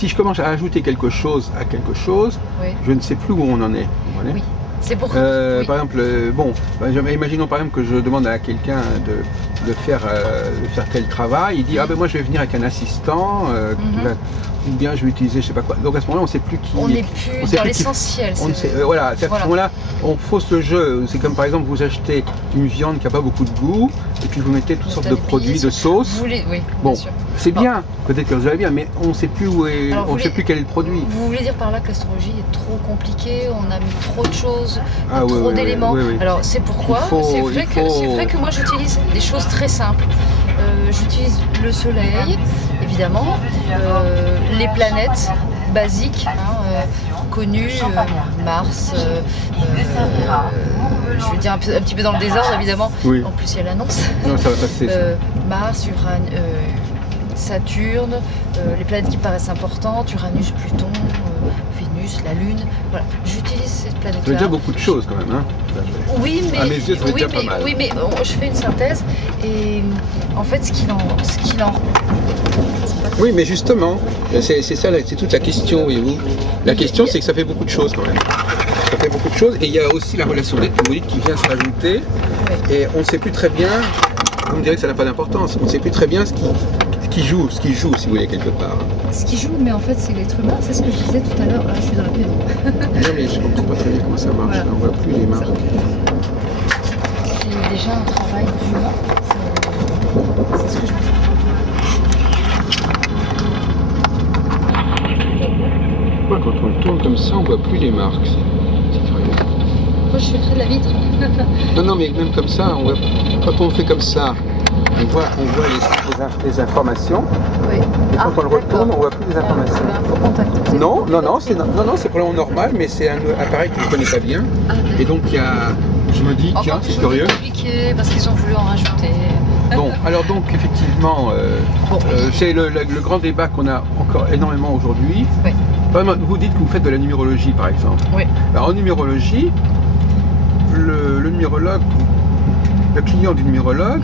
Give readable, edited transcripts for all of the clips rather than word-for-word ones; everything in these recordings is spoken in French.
si je commence à ajouter quelque chose à quelque chose, Oui. je ne sais plus où on en est. Vous comprenez? Oui. C'est pour Par exemple, imaginons par exemple que je demande à quelqu'un de faire tel travail, il dit ah ben moi je vais venir avec un assistant, ou bien je vais utiliser je sais pas quoi. Donc à ce moment-là on ne sait plus qui. On n'est plus dans l'essentiel. Voilà, à ce moment-là on fausse le jeu. C'est comme par exemple vous achetez une viande qui n'a pas beaucoup de goût et puis vous mettez toutes sortes de produits, de sauces. Oui, bon, bien sûr. c'est bien, peut-être que vous allez bien, mais on ne sait plus où est, on sait plus quel est le produit. Vous voulez dire par là que l'astrologie est trop compliquée, on a mis trop de choses, Ah, trop d'éléments. Oui. Alors c'est pourquoi c'est vrai que moi j'utilise des choses très simples. J'utilise le soleil, évidemment, les planètes basiques, connues, Mars, je veux dire un petit peu dans le désordre évidemment, oui. En plus il y a l'annonce. Non, ça va passer. Mars, Saturne, les planètes qui paraissent importantes, Uranus, Pluton, Vénus, la Lune. Voilà, j'utilise ces planètes-là. Ça veut dire beaucoup de choses quand même, hein. Oui, mais, à mes yeux, ça veut dire pas mal. Oui, mais je fais une synthèse et en fait, ce qu'il en. Oui, mais justement, c'est ça, c'est toute la question, voyez-vous. La question, c'est que ça fait beaucoup de choses quand même. Ça fait beaucoup de choses et il y a aussi la relation d'aide qui vient se rajouter. Oui. Et on ne sait plus très bien. Vous me direz que ça n'a pas d'importance. On ne sait plus très bien ce qui joue, si vous voulez, quelque part. Ce qui joue, mais en fait, c'est l'être humain. C'est ce que je disais tout à l'heure. Là, je suis dans la pénombre. Non, mais je ne comprends pas très bien comment ça marche. Voilà. On ne voit plus les marques. C'est déjà un travail d'humain. C'est ce que je pense. Moi, quand on le tourne comme ça, on ne voit plus les marques. C'est curieux. Moi, je suis près de la vitre. Non, mais même comme ça, quand on fait comme ça, on voit les informations. Oui. Et quand on le retourne, on voit plus les informations. Non, c'est probablement normal, mais c'est un appareil que je ne connais pas bien. Et donc je me dis, tiens, c'est curieux. C'est compliqué parce qu'ils ont voulu en rajouter. Bon, alors donc effectivement, c'est le grand débat qu'on a encore énormément aujourd'hui. Oui. Vous dites que vous faites de la numérologie, par exemple. Oui. Alors en numérologie, le numérologue, le client du numérologue,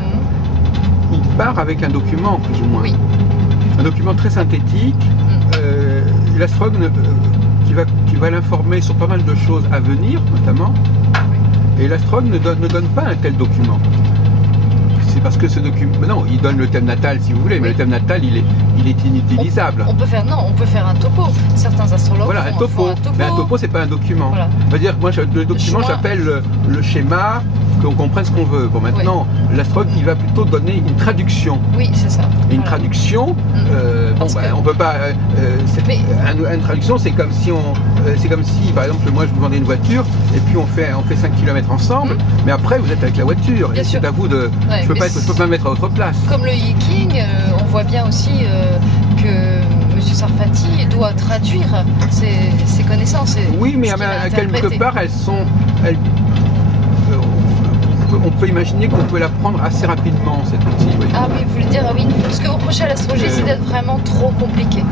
il part avec un document, plus ou moins. Oui. Un document très synthétique. L'astrologue qui va l'informer sur pas mal de choses à venir, notamment. Oui. Et l'astrologue ne donne pas un tel document. C'est parce que ce document... Non, il donne le thème natal si vous voulez, mais le thème natal, il est inutilisable. On peut faire un topo. Certains astrologues voilà, un topo. Mais un topo, c'est pas un document. Voilà. C'est-à-dire, moi, le document, j'appelle le schéma, qu'on comprenne ce qu'on veut. Bon, maintenant, l'astrologue, il va plutôt donner une traduction. Oui, c'est ça. Et une traduction, on peut pas... une traduction, c'est comme si par exemple, moi, je vous vendais une voiture, et puis on fait 5 km ensemble, mais après, vous êtes avec la voiture. Et c'est à vous de... je peux pas me mettre à votre place. Comme le Yiking, on voit bien aussi que M. Sarfati doit traduire ses connaissances. Oui, mais quelque part, on peut imaginer qu'on peut l'apprendre assez rapidement, cet outil. Oui. Ah oui, vous voulez dire, oui. Ce que vous reprochez à l'astrologie, c'est d'être vraiment trop compliqué.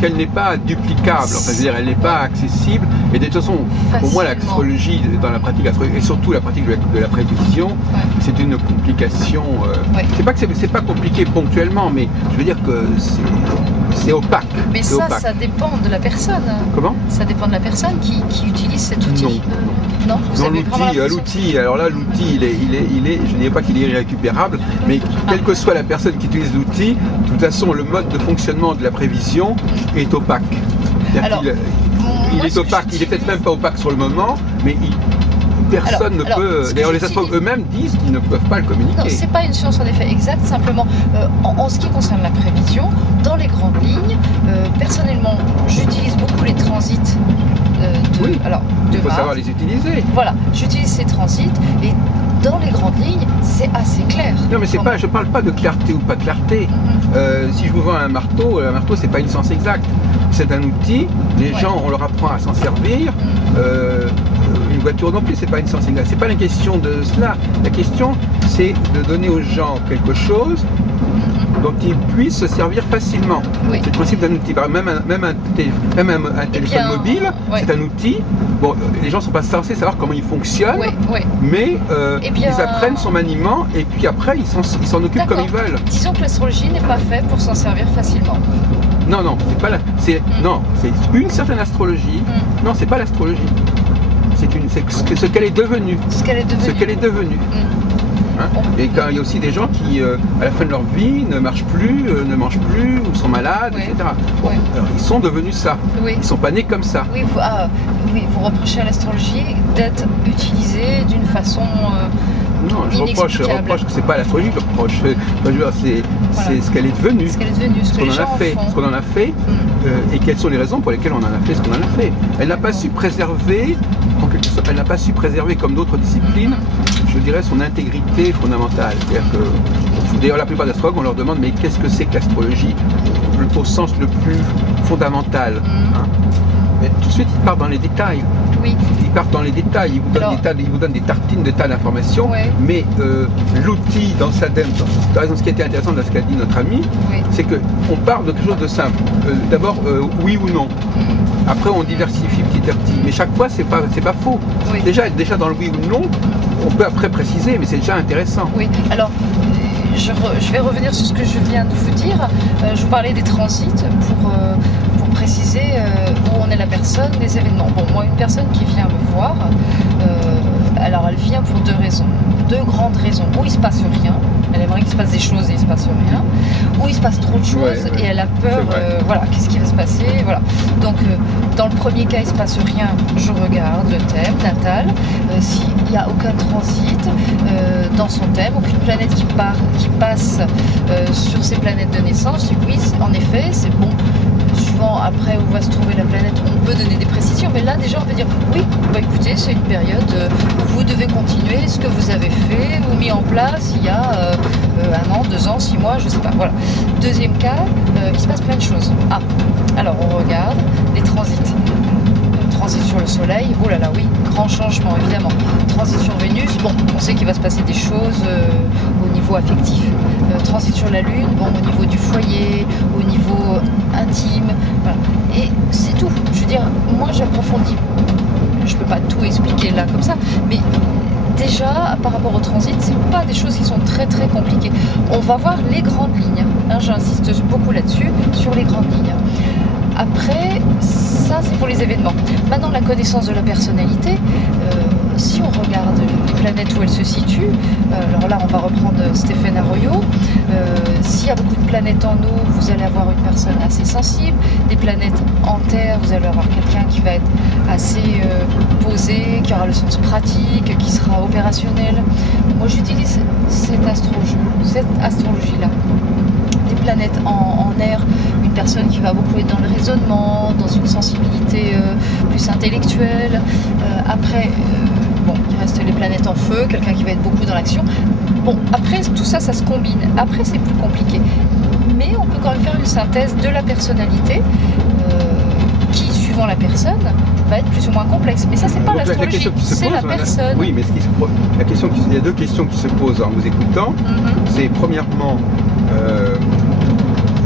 Qu'elle n'est pas duplicable, c'est-à-dire elle n'est pas accessible. Et de toute façon, pour moi, l'astrologie dans la pratique, et surtout la pratique de la prévision, c'est une complication. C'est pas que c'est pas compliqué ponctuellement, mais je veux dire que c'est opaque. Mais ça dépend de la personne. Comment? Ça dépend de la personne qui utilise cet outil. Non, l'outil, alors là, l'outil, je ne dirais pas qu'il est irrécupérable, mais quelle que soit la personne qui utilise l'outil, de toute façon, le mode de fonctionnement de la prévision est opaque. Il est opaque, il est peut-être même pas opaque sur le moment, mais personne ne peut... D'ailleurs, les astrologues eux-mêmes disent qu'ils ne peuvent pas le communiquer. Non, c'est pas une science en effet exacte, simplement en ce qui concerne la prévision, dans les grandes lignes, personnellement, j'utilise beaucoup les transits il faut savoir les utiliser. Voilà, j'utilise ces transits et dans les grandes lignes, c'est assez clair. Non, mais je parle pas de clarté ou pas de clarté. Si je vous vends un marteau c'est pas une science exacte. C'est un outil, les gens, on leur apprend à s'en servir. Une voiture non plus, c'est pas une science exacte. C'est pas la question de cela. La question, c'est de donner aux gens quelque chose dont ils puissent se servir facilement. Oui. C'est le principe d'un outil. Même un téléphone mobile, c'est un outil. Bon, les gens ne sont pas censés savoir comment il fonctionne, mais ils apprennent son maniement et puis après ils s'en occupent comme ils veulent. Disons que l'astrologie n'est pas faite pour s'en servir facilement. Non, non, c'est pas la. Non, c'est une certaine astrologie. Non, c'est pas l'astrologie. C'est ce qu'elle est devenue. Ce qu'elle est devenue. Ce qu'elle est devenue. Hein, et quand il y a aussi des gens qui, à la fin de leur vie, ne marchent plus, ne mangent plus, ou sont malades, etc. Bon, alors, ils sont devenus ça. Ils ne sont pas nés comme ça. Oui, vous reprochez à l'astrologie d'être utilisée d'une façon non, je reproche que c'est pas l'astrologie, je reproche. C'est ce qu'elle est devenue. Ce qu'elle est devenue, ce qu'on en a fait, et quelles sont les raisons pour lesquelles on en a fait ce qu'on en a fait. Elle n'a pas su préserver, en quelque sorte, elle n'a pas su préserver comme d'autres disciplines, je dirais, son intégrité fondamentale. C'est-à-dire que, d'ailleurs, la plupart des astrologues, on leur demande mais qu'est-ce que c'est que l'astrologie au sens le plus fondamental, hein. Mais tout de suite, ils partent dans les détails. Oui. Ils partent dans les détails, ils vous donnent des tartines de tas d'informations, mais l'outil dans sa dème, par exemple, ce qui était intéressant dans ce qu'a dit notre ami, c'est qu'on part de quelque chose de simple. D'abord, oui ou non. Après, on diversifie petit à petit. Mais chaque fois, c'est pas faux. Oui. Déjà, dans le oui ou non, on peut après préciser, mais c'est déjà intéressant. Oui, alors, je vais revenir sur ce que je viens de vous dire. Je vous parlais des transits pour préciser où en est la personne, les événements. Bon, moi, une personne qui vient me voir, alors elle vient pour deux grandes raisons. Où il se passe rien, elle aimerait qu'il se passe des choses et il se passe rien, ou il se passe trop de choses et elle a peur, voilà, qu'est-ce qui va se passer, voilà. Donc, dans le premier cas, il se passe rien, je regarde le thème natal, s'il n'y a aucun transit dans son thème, aucune planète qui passe sur ses planètes de naissance, je dis oui, en effet, c'est bon. Suivant après où va se trouver la planète, on peut donner des précisions, mais là déjà on peut dire oui, bah écoutez, c'est une période où vous devez continuer ce que vous avez fait ou mis en place il y a 1 an, 2 ans, 6 mois, je sais pas, voilà. Deuxième cas, il se passe plein de choses. Alors on regarde les transits. Transit sur le soleil, oh là là, oui, grand changement évidemment. Transit sur Vénus, bon, on sait qu'il va se passer des choses au niveau affectif. Transit sur la Lune, bon, au niveau du foyer, au niveau intime, voilà. Et c'est tout. Je veux dire, moi j'approfondis. Je peux pas tout expliquer là comme ça, mais déjà par rapport au transit, c'est pas des choses qui sont très très compliquées. On va voir les grandes lignes. Hein, j'insiste beaucoup là-dessus, sur les grandes lignes. Après, ça c'est pour les événements. Maintenant, la connaissance de la personnalité, si on regarde les planètes où elles se situent, alors là on va reprendre Stéphane Arroyo, s'il y a beaucoup de planètes en eau, vous allez avoir une personne assez sensible, des planètes en terre, vous allez avoir quelqu'un qui va être assez posé, qui aura le sens pratique, qui sera opérationnel. Moi j'utilise cette astrologie-là. Des planètes en air, une personne qui va beaucoup être dans le raisonnement, dans une sensibilité plus intellectuelle. Après, bon, il reste les planètes en feu, quelqu'un qui va être beaucoup dans l'action. Bon, après, tout ça, ça se combine. Après, c'est plus compliqué. Mais on peut quand même faire une synthèse de la personnalité qui, suivant la personne, va être plus ou moins complexe. Mais ça, c'est pas l'astrologie, c'est la personne. Oui, mais il y a deux questions qui se posent en vous écoutant. C'est premièrement,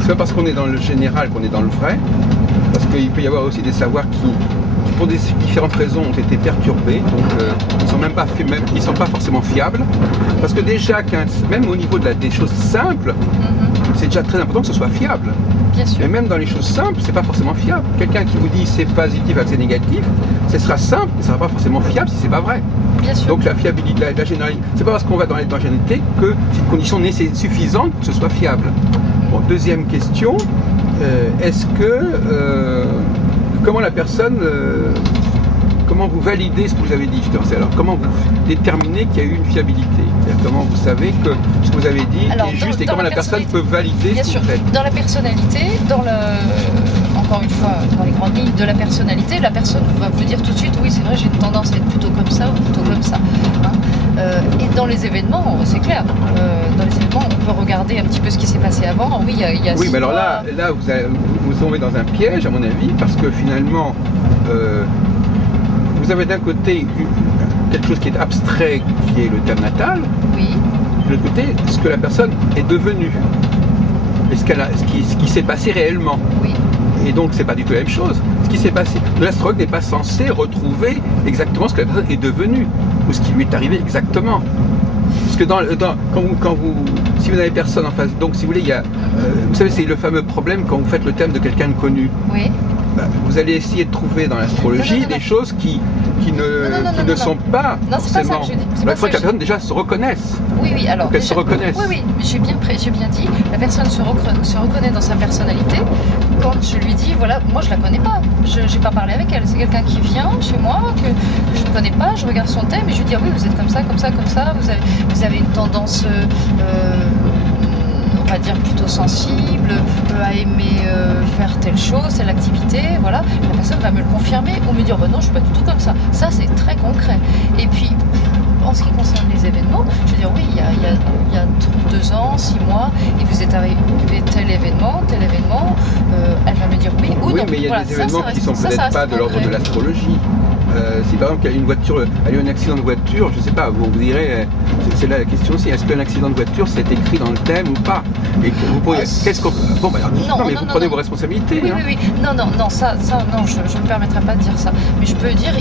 c'est pas parce qu'on est dans le général qu'on est dans le vrai, parce qu'il peut y avoir aussi des savoirs qui, pour des différentes raisons, ont été perturbés, donc ils sont pas forcément fiables, parce que déjà, même au niveau des choses simples, c'est déjà très important que ce soit fiable. Bien sûr. Et même dans les choses simples, c'est pas forcément fiable. Quelqu'un qui vous dit c'est positif avec c'est négatif, ce sera simple, mais ça sera pas forcément fiable si c'est pas vrai. Bien sûr. Donc la fiabilité, la généralité, c'est pas parce qu'on va dans l'hétérogénéité que c'est une condition suffisante pour que ce soit fiable. Bon, deuxième question, est-ce que comment la personne, comment vous validez ce que vous avez dit justement? Alors comment vous déterminez qu'il y a eu une fiabilité? Comment vous savez que ce que vous avez dit est juste et comment la personne peut valider ce que vous faites? Dans la personnalité, encore une fois, dans les grandes lignes de la personnalité, la personne va vous dire tout de suite oui c'est vrai j'ai une tendance à être plutôt comme ça ou plutôt comme ça. Hein. Et dans les événements, c'est clair, dans les événements on peut regarder un petit peu ce qui s'est passé avant. Oui, il y a oui, mais alors là vous tombez dans un piège à mon avis, parce que finalement vous avez d'un côté quelque chose qui est abstrait, qui est le thème natal, oui. De l'autre côté, ce que la personne est devenue, et ce qui s'est passé réellement. Oui. Et donc, c'est pas du tout la même chose. Ce qui s'est passé, l'astrologue n'est pas censé retrouver exactement ce que la personne est devenue, ou ce qui lui est arrivé exactement. Parce que si vous n'avez personne en face, donc si vous voulez, il y a, vous savez, c'est le fameux problème quand vous faites le thème de quelqu'un de connu. Oui. Vous allez essayer de trouver dans l'astrologie des choses qui ne sont pas forcément. Il faut que la personne déjà se reconnaisse. Oui, oui, alors. Qu'elle se reconnaisse. Oui, oui, j'ai bien dit, la personne se reconnaît dans sa personnalité. Quand je lui dis, voilà, moi je la connais pas, je n'ai pas parlé avec elle, c'est quelqu'un qui vient chez moi, que je ne connais pas, je regarde son thème et je lui dis, ah oui, vous êtes comme ça, comme ça, comme ça, vous avez une tendance. On va dire plutôt sensible, à aimer faire telle chose, telle activité, voilà, la personne va me le confirmer ou me dire, bah non, je suis pas du tout comme ça. Ça, c'est très concret. Et puis, en ce qui concerne les événements, je veux dire, oui, il y a 2 ans, 6 mois, et vous êtes arrivé tel événement, elle va me dire oui ou non. Oui, mais il y a des événements qui sont peut-être pas de l'ordre de l'astrologie. Si par exemple il y a une voiture, il y a eu un accident de voiture, je sais pas, vous direz, c'est là la question aussi, est-ce qu'un accident de voiture c'est écrit dans le thème ou pas? Et que vous pourriez, bon, bah, non, mais vous prenez vos responsabilités. Oui, hein. oui, oui, non, ça, non, je ne me permettrai pas de dire ça. Mais je peux dire,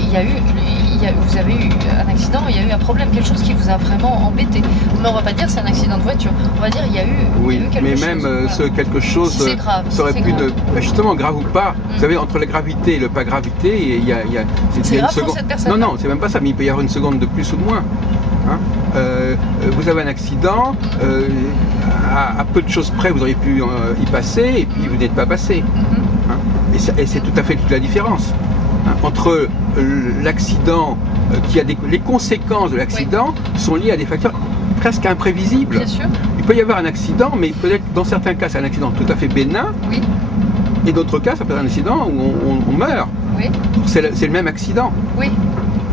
vous avez eu un accident, il y a eu un problème, quelque chose qui vous a vraiment embêté. Mais on va pas dire c'est un accident de voiture, on va dire il y a eu quelque chose. Mais même ce quelque chose si grave, serait plus grave. Justement grave ou pas. Vous savez, entre la gravité et le pas gravité, il y a c'est grave une seconde. pour cette personne. Non, c'est même pas ça, mais il peut y avoir une seconde de plus ou de moins. Hein, vous avez un accident, à peu de choses près vous auriez pu y passer et puis vous n'êtes pas passé. Hein, et c'est tout à fait toute la différence. Hein, entre l'accident les conséquences de l'accident sont liées à des facteurs presque imprévisibles. Bien sûr. Il peut y avoir un accident, mais peut-être dans certains cas c'est un accident tout à fait bénin. Oui. Et d'autres cas ça peut être un accident où on meurt. Oui. C'est le même accident. Oui.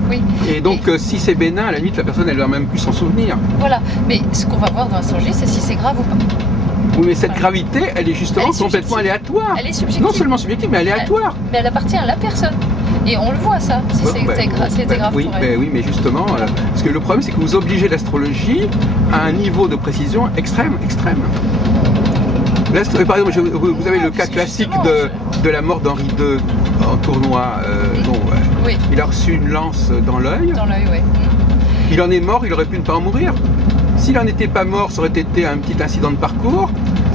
Oui. Et donc si c'est bénin, à la limite la personne elle va même plus s'en souvenir. Voilà, mais ce qu'on va voir dans l'astrologie, c'est si c'est grave ou pas. Oui, mais cette gravité, elle est justement complètement aléatoire. Elle est subjective. Non seulement subjective, mais aléatoire. Mais elle appartient à la personne. Et on le voit ça, si c'était grave oui, pour elle. Oui, mais justement, parce que le problème c'est que vous obligez l'astrologie à un niveau de précision extrême. Par exemple, vous avez le cas classique de la mort d'Henri II en tournoi. Oui. Il a reçu une lance dans l'œil. Dans l'œil, oui. Il en est mort, il aurait pu ne pas en mourir. S'il n'en était pas mort, ça aurait été un petit incident de parcours.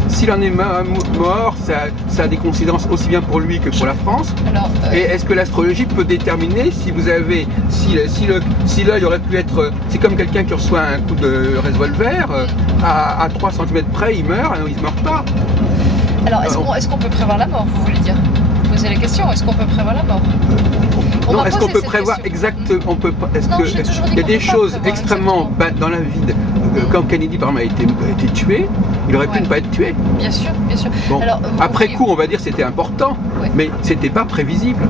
S'il en est mort, ça a des conséquences aussi bien pour lui que pour la France. Alors, et est-ce que l'astrologie peut déterminer si vous avez, si l'œil aurait pu être, c'est comme quelqu'un qui reçoit un coup de revolver, à 3 cm près, il meurt, il ne meurt pas. Alors, est-ce qu'on peut prévoir la mort, vous voulez dire? Poser la question, est-ce qu'on peut prévoir la mort? Non, est-ce qu'on peut prévoir exactement? Il y a des choses extrêmement dans la vie. Quand Kennedy par exemple a été tué, il aurait pu ne pas être tué. Bien sûr, bien sûr. Bon, alors, après coup, on va dire c'était important, mais c'était pas prévisible.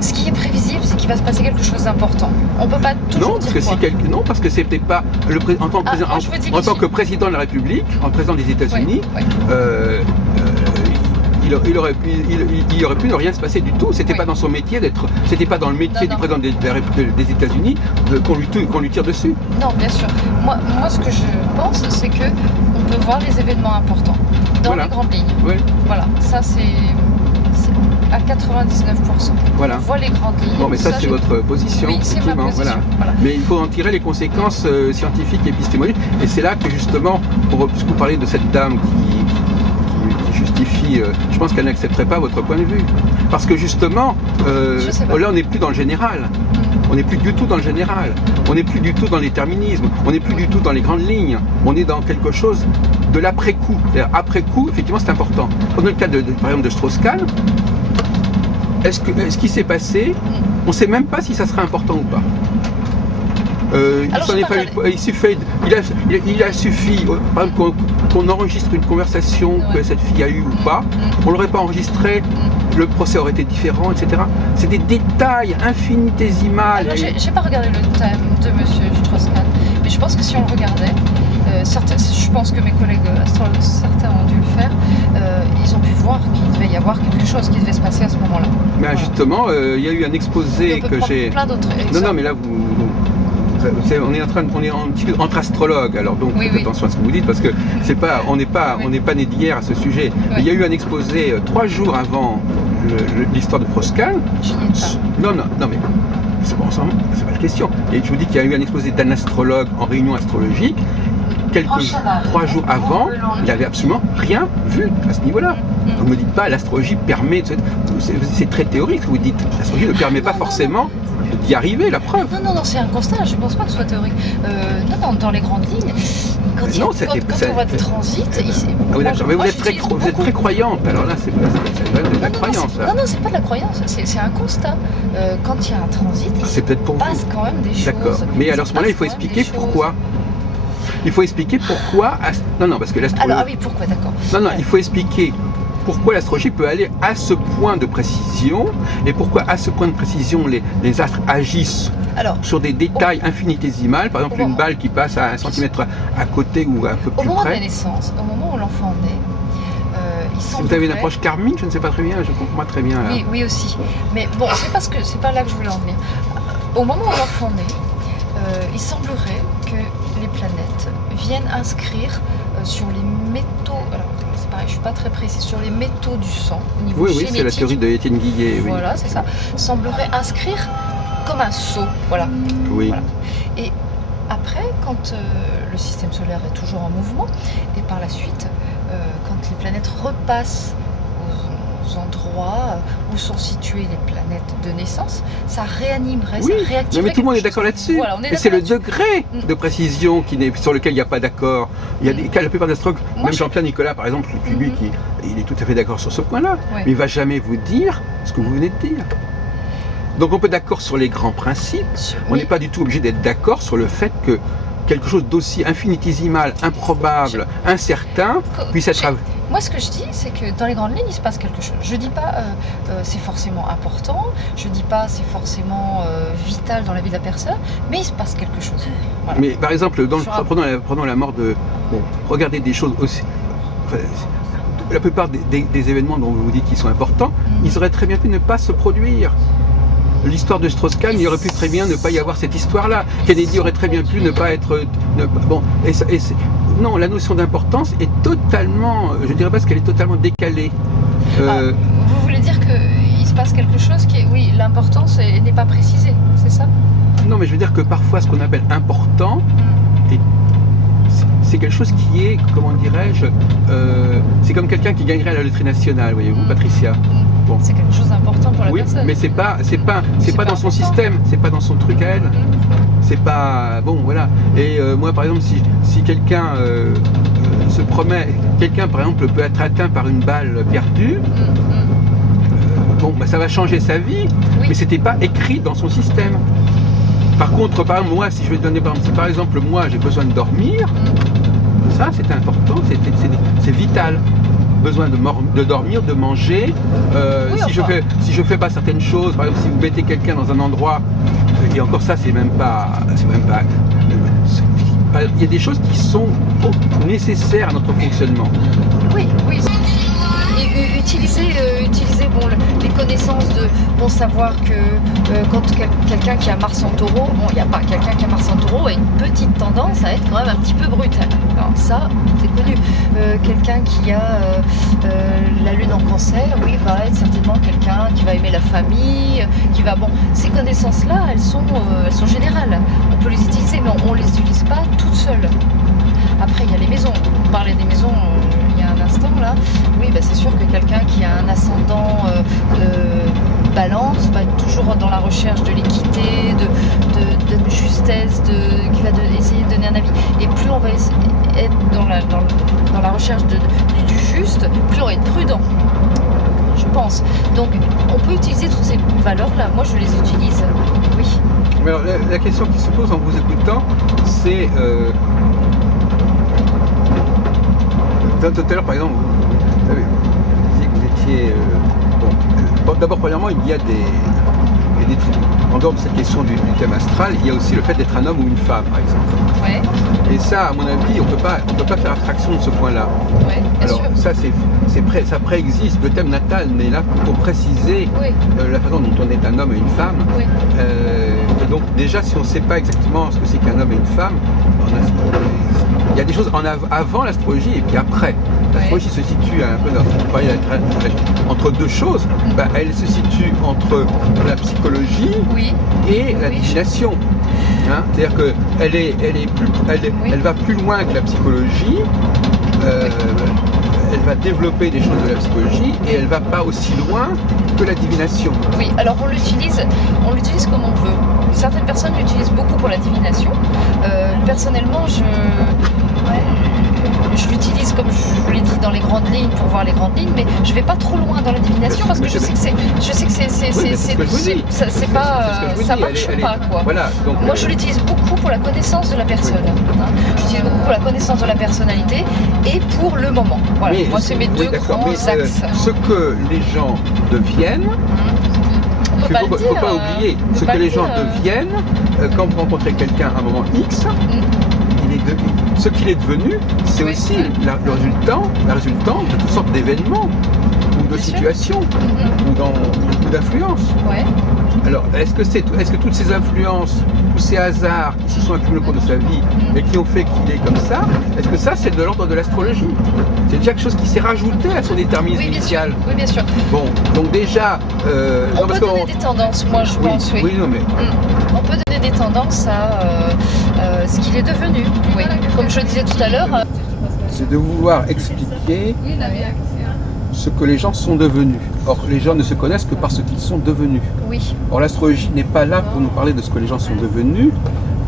Ce qui est prévisible, c'est qu'il va se passer quelque chose d'important. On peut pas toujours dire quoi. Non, parce que c'était pas en tant que président de la République, en président des États-Unis. Il aurait pu ne rien se passer du tout. C'était pas dans son métier c'était pas dans le métier du président des États-Unis qu'on lui tire dessus. Non, bien sûr. Moi, ce que je pense, c'est que on peut voir les événements importants dans les grandes lignes. Oui. Voilà, ça c'est à 99%. Voilà. On voit les grandes lignes. Bon, mais ça c'est votre position. Oui, c'est ma position. Voilà. Mais il faut en tirer les conséquences scientifiques et épistémologiques. Et c'est là que justement, puisque vous parlez de cette dame qui justifie, je pense qu'elle n'accepterait pas votre point de vue. Parce que justement, là on n'est plus dans le général. On n'est plus du tout dans le général. On n'est plus du tout dans le déterminisme. On n'est plus du tout dans les grandes lignes. On est dans quelque chose de l'après-coup. C'est-à-dire, après-coup, effectivement, c'est important. Dans le cas, par exemple, de Strauss-Kahn, ce qui s'est passé, on ne sait même pas si ça sera important ou pas. Il a suffi, par exemple, qu'on enregistre une conversation que cette fille a eue ou pas. On ne l'aurait pas enregistré, le procès aurait été différent, etc. C'est des détails infinitésimales. J'ai pas regardé le thème de M. Strauss-Kahn, mais je pense que si on le regardait, je pense que mes collègues astrologues, certains ont dû le faire, ils ont pu voir qu'il devait y avoir quelque chose qui devait se passer à ce moment-là. Mais justement, il y a eu un exposé que j'ai... plein d'autres exemples. Non, mais là, on est entre astrologues, alors donc faites attention à ce que vous dites parce que on n'est pas né d'hier à ce sujet. Mais il y a eu un exposé 3 jours avant l'histoire de Strauss-Kahn. Non, mais c'est pas la question. Et je vous dis qu'il y a eu un exposé d'un astrologue en réunion astrologique. 3 jours avant, il n'avait absolument rien vu à ce niveau-là. Vous ne me dites pas l'astrologie permet, c'est très théorique ce que vous dites. L'astrologie ne permet pas forcément d'y arriver, la preuve. Non, c'est un constat, je ne pense pas que ce soit théorique. Non, dans les grandes lignes, quand on voit des transits... Ah oui, d'accord, mais vous êtes très croyante, alors là, c'est de la croyance. Non, c'est pas de la croyance, c'est un constat. Quand il y a un transit, il se passe quand même des choses. D'accord, mais alors à ce moment-là, il faut expliquer pourquoi. Il faut expliquer pourquoi... Non, parce que l'astrologie... Alors, ah oui, pourquoi, d'accord. Non, il faut expliquer pourquoi l'astrologie peut aller à ce point de précision et pourquoi à ce point de précision les astres agissent sur des détails infinitésimales, par exemple une balle qui passe à 1 centimètre à côté ou un peu plus près. Au moment de la naissance, au moment où l'enfant naît, il semble... Si vous avez une approche karmique, je ne sais pas très bien, je comprends pas très bien là. Oui, aussi. Mais bon, c'est pas là que je voulais en venir. Au moment où l'enfant naît, il semblerait que les planètes viennent inscrire sur les métaux, alors c'est pareil, je suis pas très précise, sur les métaux du sang, au niveau génétique. Oui, c'est la théorie de Étienne Guillet. Oui. Voilà, c'est ça. Semblerait inscrire comme un sceau, voilà. Oui. Voilà. Et après, quand le système solaire est toujours en mouvement, et par la suite, quand les planètes repassent aux endroits où sont situées les planètes de naissance, ça réanimerait, ça réactiverait. Mais tout le monde est d'accord là-dessus. Voilà, et c'est le degré de précision sur lequel il n'y a pas d'accord. Il y a des cas, la plupart des astrologues, même Jean-Pierre Nicolas par exemple, lui, il est tout à fait d'accord sur ce point-là, mais il ne va jamais vous dire ce que vous venez de dire. Donc on peut être d'accord sur les grands principes, on n'est pas du tout obligé d'être d'accord sur le fait que quelque chose d'aussi infinitésimal, improbable, incertain puisse être... Moi, ce que je dis, c'est que dans les grandes lignes, il se passe quelque chose. Je ne dis pas c'est forcément important, je ne dis pas c'est forcément vital dans la vie de la personne, mais il se passe quelque chose. Voilà. Mais par exemple, prenons la mort de... Bon, regardez des choses aussi... Enfin, la plupart des événements dont vous dites qu'ils sont importants, ils auraient très bien pu ne pas se produire. L'histoire de Strauss-Kahn, il aurait pu très bien ne pas y avoir cette histoire-là. Kennedy aurait très bien pu ne pas être... non, la notion d'importance est totalement... Je dirais pas qu'elle est totalement décalée. Vous voulez dire qu'il se passe quelque chose qui est... Oui, l'importance n'est pas précisée, c'est ça? Non, mais je veux dire que parfois, ce qu'on appelle important, c'est quelque chose qui est, comment dirais-je, c'est comme quelqu'un qui gagnerait à la loterie nationale, voyez-vous, Patricia. Bon. C'est quelque chose d'important pour la personne. Mais c'est pas dans son système, c'est pas dans son truc à elle. C'est pas bon, voilà. Et moi, par exemple, si quelqu'un se promet, quelqu'un par exemple peut être atteint par une balle perdue, ça va changer sa vie, mais c'était pas écrit dans son système. Par contre, par exemple, moi, si je vais te donner, par exemple, moi, j'ai besoin de dormir, ça, c'est important, c'est vital. Besoin de dormir, de manger. Si je fais pas certaines choses, par exemple, si vous mettez quelqu'un dans un endroit, et encore ça, c'est même pas. Il y a des choses qui sont nécessaires à notre fonctionnement. Oui. Et utiliser les connaissances de savoir que quand quelqu'un qui a Mars en Taureau, il n'y a pas quelqu'un qui a Mars en Taureau a une petite tendance à être quand même un petit peu brutal. Alors ça, c'est connu. Quelqu'un qui a la Lune en Cancer, va être certainement quelqu'un qui va aimer la famille, ces connaissances-là, elles sont générales. On peut les utiliser, mais on ne les utilise pas toutes seules. Après, il y a les maisons. On parlait des maisons il y a un instant là. Oui, c'est sûr que quelqu'un qui a un ascendant balance va être toujours dans la recherche de l'équité, de justesse, qui va essayer de donner un avis. Et plus on va être dans la recherche du juste, plus on va être prudent. Je pense. Donc, on peut utiliser toutes ces valeurs-là. Moi, je les utilise. Oui. Mais alors, la question qui se pose en vous écoutant, c'est... Tout à l'heure, par exemple, vous disiez que vous étiez... d'abord, premièrement, il y a des en dehors de cette question du thème astral, il y a aussi le fait d'être un homme ou une femme, par exemple. Ouais. Et ça, à mon avis, on peut pas faire abstraction de ce point-là. Ouais, alors ça, ça préexiste, le thème natal, mais là, pour préciser la façon dont on est un homme et une femme. Oui. Donc déjà, si on ne sait pas exactement ce que c'est qu'un homme et une femme, il y a des choses avant l'astrologie et puis après. l'astrologie se situe un peu entre deux choses. Ben, elle se situe entre la psychologie et la divination. Hein, c'est-à-dire qu'elle va plus loin que la psychologie. Elle va développer des choses de la psychologie et elle va pas aussi loin que la divination. Oui, alors on l'utilise comme on veut. Certaines personnes l'utilisent beaucoup pour la divination. Personnellement, je l'utilise, comme je vous l'ai dit, dans les grandes lignes pour voir les grandes lignes, mais je vais pas trop loin dans la divination parce que je sais que ça marche pas, quoi. Voilà, donc, moi je l'utilise beaucoup pour la connaissance de la personne. Hein. J'utilise beaucoup pour la connaissance de la personnalité et pour le moment. Voilà, moi c'est mes deux grands axes. Ce que les gens deviennent, il ne faut pas oublier, ce que les gens deviennent quand vous rencontrez quelqu'un à un moment X, ce qu'il est devenu, c'est aussi la résultante de toutes sortes d'événements ou de situations ou d'influences. Alors, est-ce que toutes ces influences, tous ces hasards qui se sont accumulés au cours de sa vie et qui ont fait qu'il est comme ça, est-ce que ça c'est de l'ordre de l'astrologie? C'est déjà quelque chose qui s'est rajouté à son déterminisme initial. Oui, bien sûr. Bon, donc déjà... on peut donner des tendances, moi je pense, oui. On peut donner des tendances à ce qu'il est devenu, oui. Comme je le disais tout à l'heure... C'est de vouloir expliquer ce que les gens sont devenus. Or, les gens ne se connaissent que par ce qu'ils sont devenus. Oui. Or, l'astrologie n'est pas là pour nous parler de ce que les gens sont devenus.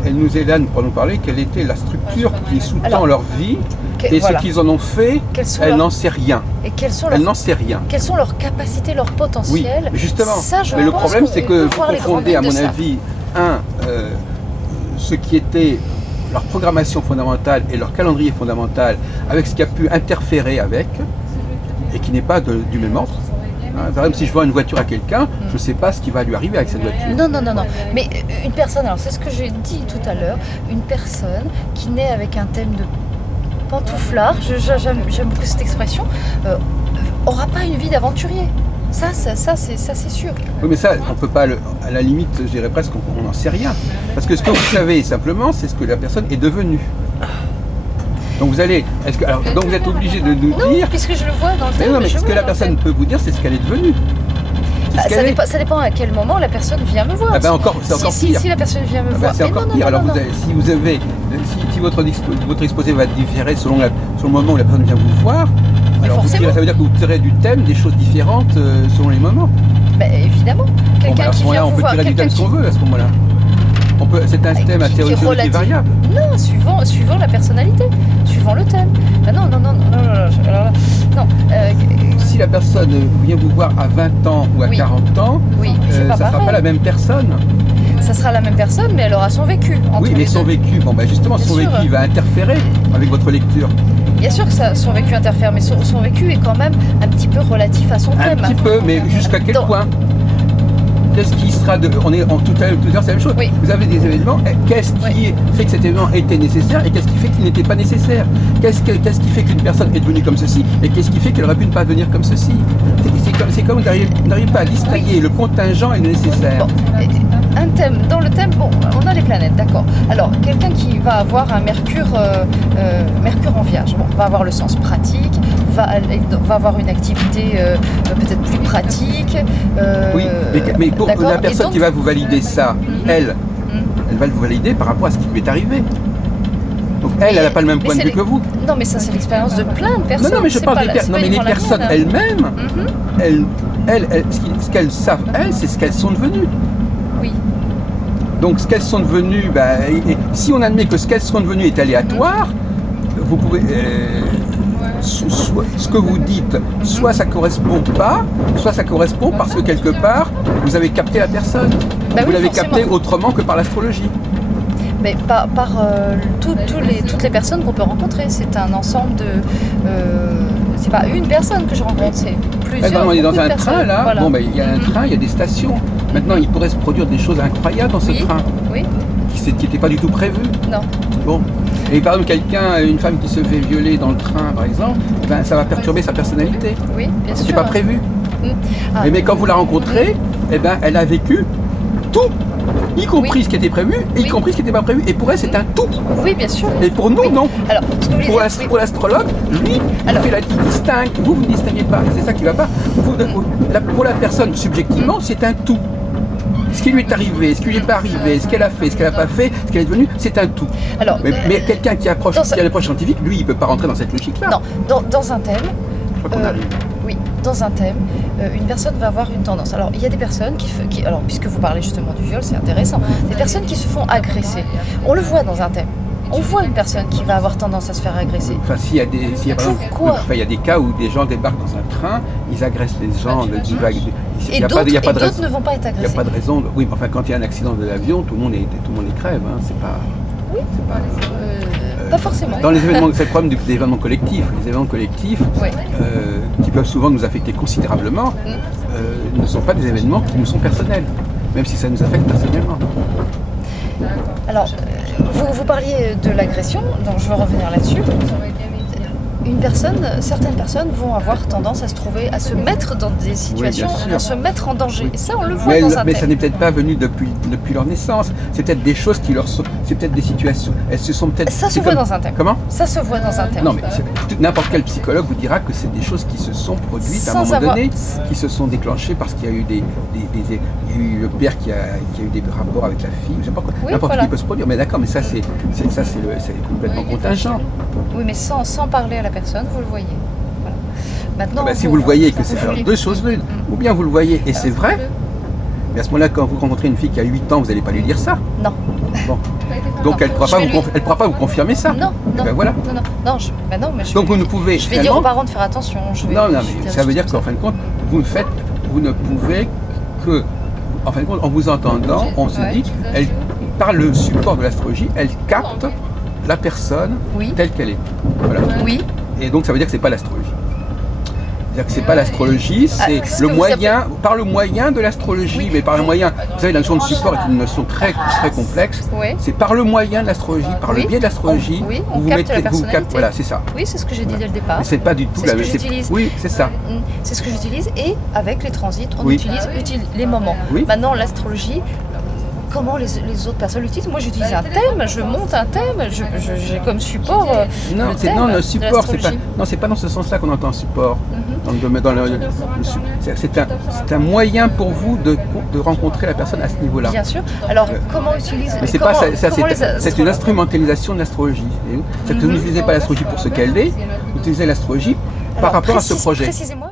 Elle nous est là pour nous parler quelle était la structure qui sous-tend leur vie et ce qu'ils en ont fait. Elle n'en sait rien. Et elle n'en sait rien. Quelles sont leurs capacités, leurs potentiels? Oui, justement. Mais le problème, c'est que vous confondez, à mon avis, ce qui était leur programmation fondamentale et leur calendrier fondamental avec ce qui a pu interférer avec et qui n'est pas du même ordre. Par exemple, si je vends une voiture à quelqu'un, je ne sais pas ce qui va lui arriver avec cette voiture. Non. Mais une personne, alors c'est ce que j'ai dit tout à l'heure, une personne qui naît avec un thème de pantouflard, j'aime beaucoup cette expression, aura pas une vie d'aventurier. Ça c'est sûr. Oui, mais ça, on peut pas, à la limite, je dirais presque qu'on n'en sait rien. Parce que ce que vous savez simplement, c'est ce que la personne est devenue. Donc vous allez, donc vous êtes obligé de nous dire. Puisque je le vois dans le thème. Non, mais ce que la personne peut vous dire, c'est ce qu'elle est devenue. Ça dépend à quel moment la personne vient me voir. C'est encore pire. Si la personne vient me voir. C'est encore pire. Alors si votre exposé va différer selon le moment où la personne vient vous voir, alors ça veut dire que vous tirez du thème des choses différentes selon les moments. Évidemment. Quelqu'un qui vient vous voir. On peut tirer du thème ce qu'on veut à ce moment-là. C'est un thème à théorie qui est variable. Non, suivant la personnalité, suivant le thème. Non. Si la personne vient vous voir à 20 ans ou à 40 ans, ça ne sera pas la même personne. Ça sera la même personne, mais elle aura son vécu. Oui, mais son vécu, justement, son vécu va interférer avec votre lecture. Bien sûr que son vécu interfère, mais son vécu est quand même un petit peu relatif à son thème. Un petit peu, mais jusqu'à quel point? Qu'est-ce qui sera on est en tout à l'heure, c'est la même chose. Oui. Vous avez des événements, qu'est-ce qui fait que cet événement était nécessaire et qu'est-ce qui fait qu'il n'était pas nécessaire? Qu'est-ce qui fait qu'une personne est devenue comme ceci et qu'est-ce qui fait qu'elle aurait pu ne pas devenir comme ceci? C'est comme vous n'arrivez pas à distinguer le contingent et le nécessaire. Un thème, dans le thème, on a les planètes, d'accord. Alors, quelqu'un qui va avoir un Mercure en Vierge, va avoir le sens pratique, va avoir une activité peut-être plus pratique. Oui, mais pour la personne qui va vous valider ça, elle va vous valider par rapport à ce qui lui est arrivé. Donc elle n'a pas le même point de vue que vous. Non, mais ça c'est l'expérience de plein de personnes. Non, mais je parle des personnes. Non, mais les personnes elles-mêmes, ce qu'elles savent, c'est ce qu'elles sont devenues. Oui. Donc ce qu'elles sont devenues, si on admet que ce qu'elles sont devenues est aléatoire, vous pouvez... ce que vous dites, soit ça correspond pas, soit ça correspond parce que quelque part, vous avez capté la personne. Vous l'avez capté autrement que par l'astrologie. Mais par toutes les personnes qu'on peut rencontrer. C'est un ensemble de... c'est pas une personne que je rencontre, c'est plusieurs. On est dans un train là, voilà. Il y a un train, il y a des stations. Maintenant, il pourrait se produire des choses incroyables dans ce train. Oui. Qui n'étaient pas du tout prévues. Non. Bon. Et par exemple, une femme qui se fait violer dans le train, par exemple, ça va perturber sa personnalité. Oui, bien sûr. C'est pas prévu. Mais quand vous la rencontrez, elle a vécu tout, y compris Oui. ce qui était prévu, et y Oui. compris ce qui n'était pas prévu. Et pour elle, c'est un tout. Oui, bien sûr. Et pour nous, Oui. non. Alors, ce que vous voulez Pour dire, oui. l'astrologue, lui, Alors. il distingue. Vous ne distinguez pas. C'est ça qui ne va pas. Pour la personne, subjectivement, c'est un tout. Ce qui lui est arrivé, ce qui lui est pas arrivé, ce qu'elle a fait, ce qu'elle n'a pas fait, ce qu'elle est devenue, c'est un tout. Alors, Mais quelqu'un qui a une approche scientifique, lui, il ne peut pas rentrer dans cette logique-là. non, dans un thème, Je crois qu'on arrive. oui, dans un thème, une personne va avoir une tendance. Alors, il y a des personnes alors, puisque vous parlez justement du viol, c'est intéressant, des personnes qui se font agresser. On le voit dans un thème. On voit une personne qui va avoir tendance à se faire agresser. Enfin, s'il y a des, Pourquoi il y a des cas où des gens débarquent dans un train, ils agressent les gens, Et d'autres ne vont pas être Il n'y a agressés. pas de raison. Oui, mais enfin, quand il y a un accident de l'avion, tout le monde est crève. Hein, c'est pas. Oui. c'est pas- Pas forcément. Dans les événements, c'est le problème des événements collectifs. Les événements collectifs, Oui. qui peuvent souvent nous affecter considérablement, ne sont pas des événements qui nous sont personnels, même si ça nous affecte personnellement. Alors, vous parliez de l'agression, donc je veux revenir là-dessus. Certaines personnes vont avoir tendance à se mettre dans des situations, bien sûr. vont se mettre en danger. Oui. Et ça, on le voit dans un Mais ça thème. n'est peut-être pas venu depuis leur naissance. C'est peut-être des choses qui leur sont. C'est peut-être des situations. Elles se sont peut-être. Ça se c'est voit comme- dans un thème. Comment? Ça se voit dans un thème. Non, mais n'importe quel psychologue vous dira que c'est des choses qui se sont produites à un Sans moment avoir- donné, qui se sont déclenchées parce qu'il y a eu il y a eu le père qui a eu des rapports avec la fille, je sais pas quoi. Oui, N'importe voilà. qui peut se produire, mais d'accord, mais ça c'est complètement contingent. Oui, mais sans parler à la personne, vous le voyez. Voilà. Maintenant, Si vous le voyez, que c'est vous alors voulez- deux choses l'une, ou bien vous le voyez et c'est vrai, mais à ce moment-là, quand vous rencontrez une fille qui a 8 ans, vous n'allez pas lui dire ça. Non. Bon. Donc elle ne Je vais lui- pourra pas vous confirmer ça. Non, non. Et ben voilà. Non, mais je Donc vais vous ne lui- pouvez Je vais dire aux parents de faire attention. Non, mais ça veut dire qu'en fin de compte, vous ne pouvez que, en fin de compte, en vous entendant, on se Ouais. dit, par le support de l'astrologie, elle capte la personne Oui. telle qu'elle est. Voilà. Oui. Et donc ça veut dire que c'est pas l'astrologie. C'est-à-dire que c'est pas l'astrologie, c'est ce le que vous moyen, par le moyen de l'astrologie, Oui. mais par le moyen, vous savez, la notion de support est une notion très complexe. Oui. C'est par le moyen de l'astrologie, par Oui. le biais de l'astrologie, On capte la personnalité. voilà, c'est ça. Oui, c'est ce que j'ai dit dès le départ. Mais c'est pas du tout C'est ce que j'utilise. Oui, c'est ça. C'est ce que j'utilise et avec les transits, on Oui. utilise les moments. Oui. Maintenant, l'astrologie, comment les autres personnes l'utilisent? Moi, j'utilise un thème, je monte un thème, j'ai comme support Non, le thème le de support, l'astrologie. c'est pas dans ce sens-là qu'on entend support. C'est un moyen pour vous de rencontrer la personne à ce niveau-là. Bien sûr. Alors, comment utiliser Mais c'est comment- pas ça, comment les c'est une astrologues- instrumentalisation de l'astrologie. C'est que vous n'utilisez pas l'astrologie pour ce qu'elle est, vous utilisez l'astrologie par Alors, rapport à ce projet. Précisez-moi